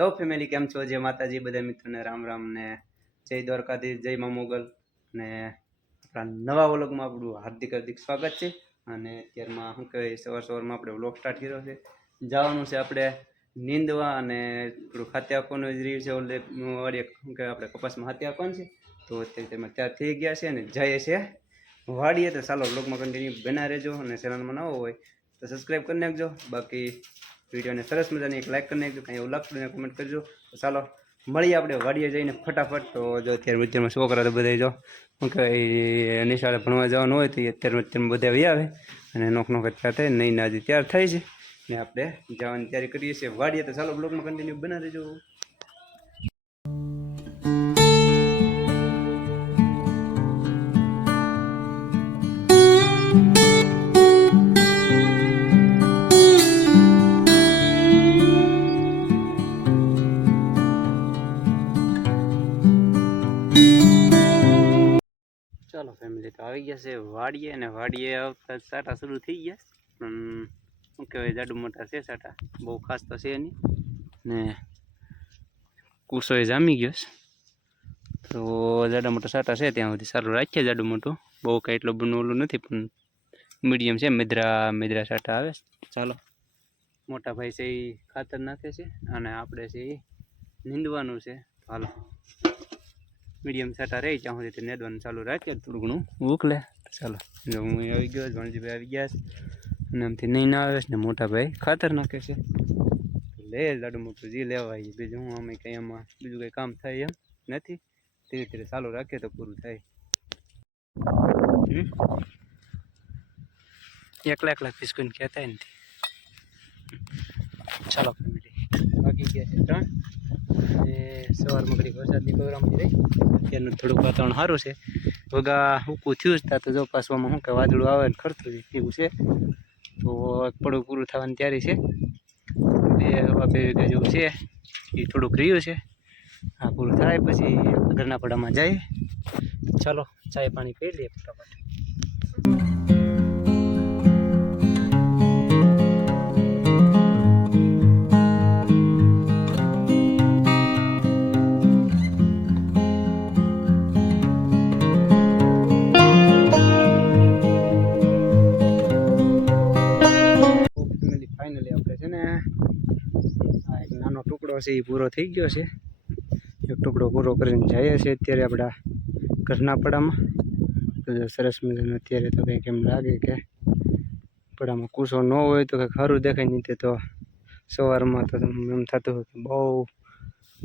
તો ફેમિલી કેમ છો? જય માતાજી બધા મિત્રોને, રામ રામ ને જય દ્વારકાધીશ, જય મા મોગલ. ને આપણા નવા વ્લોગમાં આપણું હાર્દિક હાર્દિક સ્વાગત છે. અને અત્યારમાં શું કહેવાય, સવાર સવારમાં આપણે વ્લોગ સ્ટાર્ટ કર્યો છે. જવાનું છે આપણે નીંદવા અને થોડું ખાતે આપવાનું જ રહ્યું છે. ઓલે વાળી શું કહેવાય, આપણે કપાસમાં હાથે આપવાનું છે. તો અત્યારે તૈયાર થઈ ગયા છે અને જઈએ છે વાડીએ. તો ચાલો વ્લોગમાં કન્ટિન્યુ બના રહેજો અને ચેનલમાં નવો હોય તો સબસ્ક્રાઈબ કરી નાખજો. બાકી વિડીયોને સરસ મજાની એક લાઈક કરી નાખજો કંઈ એવું લાગતું ને કોમેન્ટ કરજો. તો ચાલો, મળીએ આપણે વાડીએ જઈને ફટાફટ. તો જો અત્યારે અત્યારમાં છોકરા તો બધા જો, શું કહેવાય નિશાળે ભણવા જવાનું હોય તો એ અત્યારમાં અત્યારમાં બધા આવી આવે. અને નોક નોક અત્યારે થાય નહીં ના તૈયાર થાય છે. ને આપણે જવાની તૈયારી કરીએ છીએ. વાડીએ તો ચાલો બ્લોગમાં કન્ટિન્યુ બનાવી રહેજો. ચાલો ફેમિલી તો આવી ગયા છે. વાડીએ અને વાડીએ આવતા સાટા શરૂ થઈ ગયા. પણ શું કહેવાય, જાડુ મોટા છે સાટા. બહુ ખાસ તો છે નહીં. ને કુસોએ જામી ગયો છે. તો જાડા મોટા સાટા છે ત્યાં સુધી સારું રાખીએ જાડું મોટું. બહુ કાંઈ એટલું ઓલું નથી, પણ મીડિયમ છે મિદ્રા મિદ્રા સાટા આવે ચાલો. મોટા ભાઈ છે એ ખાતર નાખે છે અને આપણે છે એ નીંદવાનું છે. હાલો. મીડિયમ સાટા રહી ત્યાં સુધી નેદવાનું ચાલુ રાખીએ થોડું ઘણું. ઉકલે ચાલો. જો હું આવી ગયો ભણજીભાઈ આવી ગયા છે. અને આમથી નહીં ના આવે છે ને મોટા ભાઈ ખાતર નાખે છે. લે લાડુ મોટું જી લેવાય બીજું હું અમે કંઈ એમાં બીજું કંઈ કામ થાય એમ નથી. ધીરે ધીરે ચાલુ રાખીએ તો પૂરું થાય? એકલા એકલા પીસ કોઈને કહેતા નથી. ચાલો બાકી ગયા છે ત્રણ. સવારમાં ઘડીક વરસાદની પ્રોગ્રામથી રહી. અત્યારનું થોડુંક વાતાવરણ સારું છે. વગા ઊંકું થયું જ તો જો પાસવામાં શું કે વાદળું આવે ને ખરતું જાય એવું છે. તો પડું પૂરું થવાની તૈયારી છે. બે હવા બે વીઘા જેવું છે. એ થોડુંક રહ્યું છે. આ પૂરું થાય પછી ઘરના પડામાં જઈએ. ચાલો, ચાય પાણી પી લઈએ ફટાફટ. ફાઇનલી છે ને, આ એક નાનો ટુકડો છે એ પૂરો થઈ ગયો છે. એક ટુકડો પૂરો કરીને જઈએ છીએ અત્યારે આપણા ઘરના પડામાં. સરસ મજાનું અત્યારે તો કંઈક એમ લાગે કે પડામાં કૂસો ન હોય તો કંઈક સારું દેખાય, નહીં તો સવારમાં તો એમ થતું હોય કે બહુ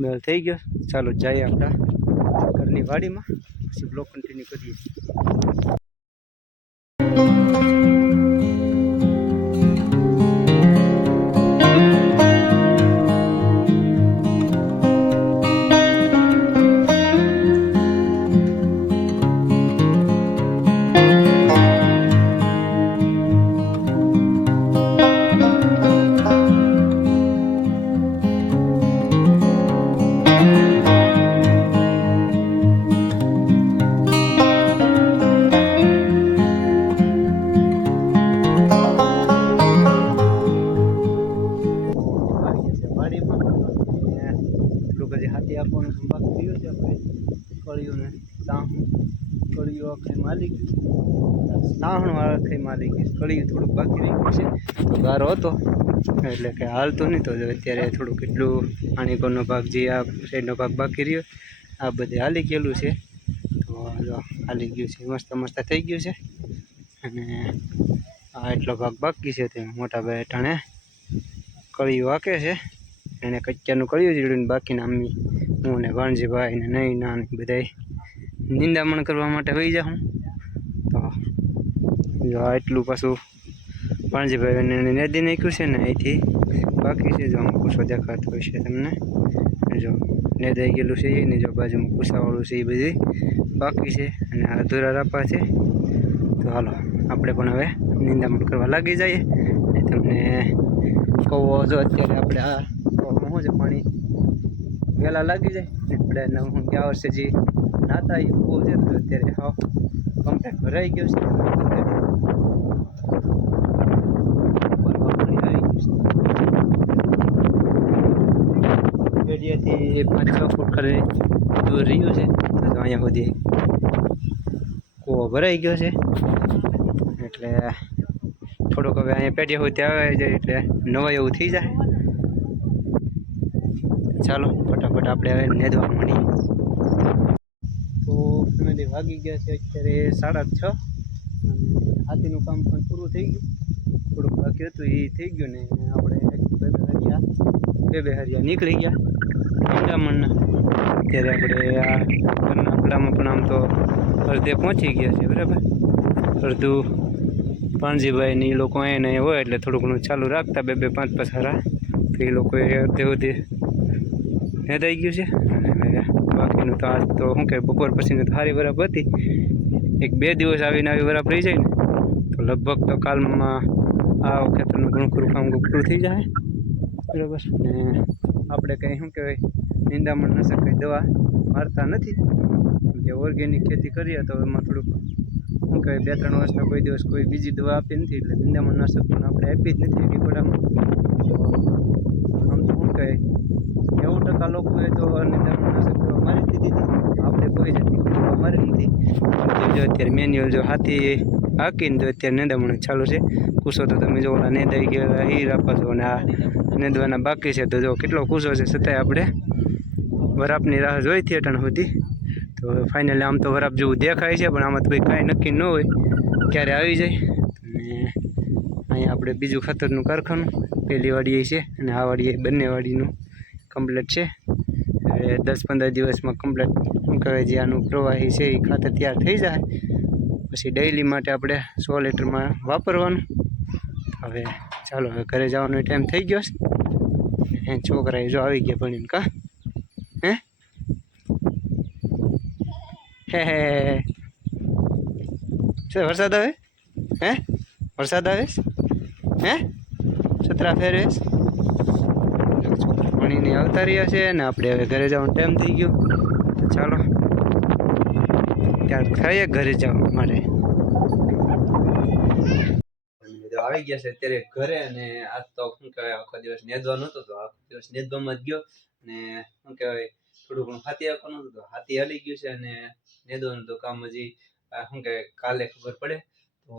મેળ થઈ ગયો. ચાલો જઈએ આપણા ઘરની વાડીમાં. પછી બ્લોક કન્ટિન્યુ કરીએ. માલિક. સાહણું આખરી માલિક. કળિયું થોડુંક બાકી રહી ગયું છે. ગારો હતો. એટલે કે હાલતો નહીં તો અત્યારે થોડુંક એટલું પાણીકોનો ભાગ જે આ સાઈડનો ભાગ બાકી રહ્યો, આ બધે હાલી ગયેલું છે. તો હાલી ગયું છે. મસ્ત મસ્ત થઈ ગયું છે. અને આ એટલો ભાગ બાકી છે તે મોટા ભાઈ ટાણે કળિયું વાકે છે. એને કચ્ચાનું કળિયું જીડ્યું બાકીના અમ્મી હું ને ભાણજીભાઈ ને નહીં ના ને બધાય નિંદામણ કરવા માટે વહી જાઉં. તો જો એટલું પાછું પાણજીભાઈ નદી નાખ્યું છે ને અહીંથી બાકી છે. જો આમ કૂસો દેખાતો હોય છે તમને. જો નેદાઈ ગયેલું છે ને જો બાજુમાં કુસાવાળું છે એ બધી બાકી છે અને અધૂરા રાપા છે. તો હાલો, આપણે પણ હવે નિંદામણ કરવા લાગી જઈએ. તમને કહો જો અત્યારે આપણે આ શું છે, પાણી વહેલા લાગી જાય. આપણે નવ ગયા વર્ષે જે નાતા એ કૂવો છે અત્યારે, હા કમ્પ્લેટ ભરાઈ ગયો છે. પેઢીએથી પાંચ છ ફૂટ ખરે દૂર રહ્યું છે. અહીંયા સુધી કૂવો ભરાઈ ગયો છે. એટલે થોડુંક હવે અહીંયા પેઢી સુધી આવે જાય એટલે નવા એવું થઈ જાય. ચાલો, ફટાફટ આપણે હવે નેદવા માંડીએ. તો ફેમિલી વાગી ગયા છે, અત્યારે સાડા છ. અને હાથીનું કામ પણ પૂરું થઈ ગયું. થોડુંક બાકી હતું, એ થઈ ગયું ને આપણે બે બે હરિયા, બે બે હરિયા નીકળી ગયા. ઊંડામણના અત્યારે આપણે આ ઘરના પણ આમ તો અડધે પહોંચી ગયા છે, બરાબર? અડધું પાણજીભાઈ ને એ લોકો અહીંયા ને હોય એટલે થોડું ઘણું ચાલુ રાખતા, બે બે પાંચ પાંચ હારા. તો એ લોકોએ અડધે સુધી નેદાઈ ગયું છે. બાકીનું તો આજ તો શું કહે બપોર પછીની તો સારી બરાબર હતી. એક બે દિવસ આવીને આવી બરાબર રહી જાય ને. તો લગભગ તો કાલમાં આ ખેતરનું ઘણું ખરું કામ પૂરું થઈ જાય. બરાબર. ને આપણે કંઈ શું કહેવાય, નિંદામણ નશક કંઈ દવા મારતા નથી. જે ઓર્ગેનિક ખેતી કરીએ તો એમાં થોડુંક શું કહેવાય, બે ત્રણ વર્ષના કોઈ દિવસ કોઈ બીજી દવા આપી નથી, એટલે નિંદામણ નાશક પણ આપણે આપી જ નથી એટલી પડામાં. કહેવાય નેવું ટકા લોકોએ તો મારી દીધી આપણે કોઈ જતી કોઈ મારી નથી. જો અત્યારે મેન્યુઅલ જો હાથી હાકીને જો અત્યારે નિંદામણ ચાલુ છે. કુસો તો તમે જો ઓલા નેદાઈ ગયા એ રાખો છો અને આ નેદવાના બાકી છે તો જો કેટલો કુસો છે છતાંય આપણે વરાપની રાહ જોઈ અટણ સુધી. તો ફાઇનલી આમ તો વરાપ જેવું દેખાય છે, પણ આમાં તો કંઈ કાંઈ નક્કી ન હોય. ક્યારે આવી જાય? અને અહીંયા આપણે બીજું ખાતરનું કારખાનું. પહેલી વાડીએ છે અને આ વાડીએ બંને વાડીનું કમ્પ્લેટ છે. હવે દસ પંદર દિવસમાં કમ્પ્લેટ કહેવાય, જે આનું પ્રવાહી છે એ ખાતર તૈયાર થઈ જાય. પછી ડેઇલી માટે આપણે સો લીટરમાં વાપરવાનું. હવે ચાલો, હવે ઘરે જવાનો ટાઈમ થઈ ગયો છે. એ છોકરા જો આવી ગયા ભણીને કા? હે? હે હે છે વરસાદ આવે? હે? વરસાદ આવે? હે? છત્રા ફેરવેશ ભણીને આવતા રહ્યા છે ને આપણે હવે ઘરે જવાનો ટાઈમ થઈ ગયો. ચાલો. ત્યાં થઈએ ઘરે જવા માટે. આવી ગયા છે અત્યારે ઘરે અને આજ તો શું કહેવાય, આખો દિવસ નેદવા નહોતો તો આખો દિવસ નેદવામાં જ ગયો. અને શું કહેવાય, થોડું ઘણું હાથી આપવાનું હતું તો હાથી હાલી ગયું છે અને નેદવાનું તો કામ હજી શું કહેવાય, કાલે ખબર પડે. તો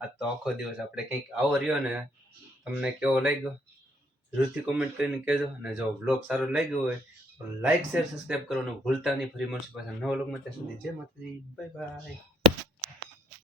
આજ તો આખો દિવસ આપણે કંઈક આવો રહ્યો ને તમને કેવો લાગ્યો? જરૂરથી કોમેન્ટ કરીને કહેજો અને જો બ્લોગ સારો લાગ્યો હોય, તો લાઈક શેર સબસ્ક્રાઈબ કરવાનું ભૂલતા નહીં. ફરી મળશે પાછા નવા બ્લોગમાં ત્યાં સુધી જય માતાજી. Bye bye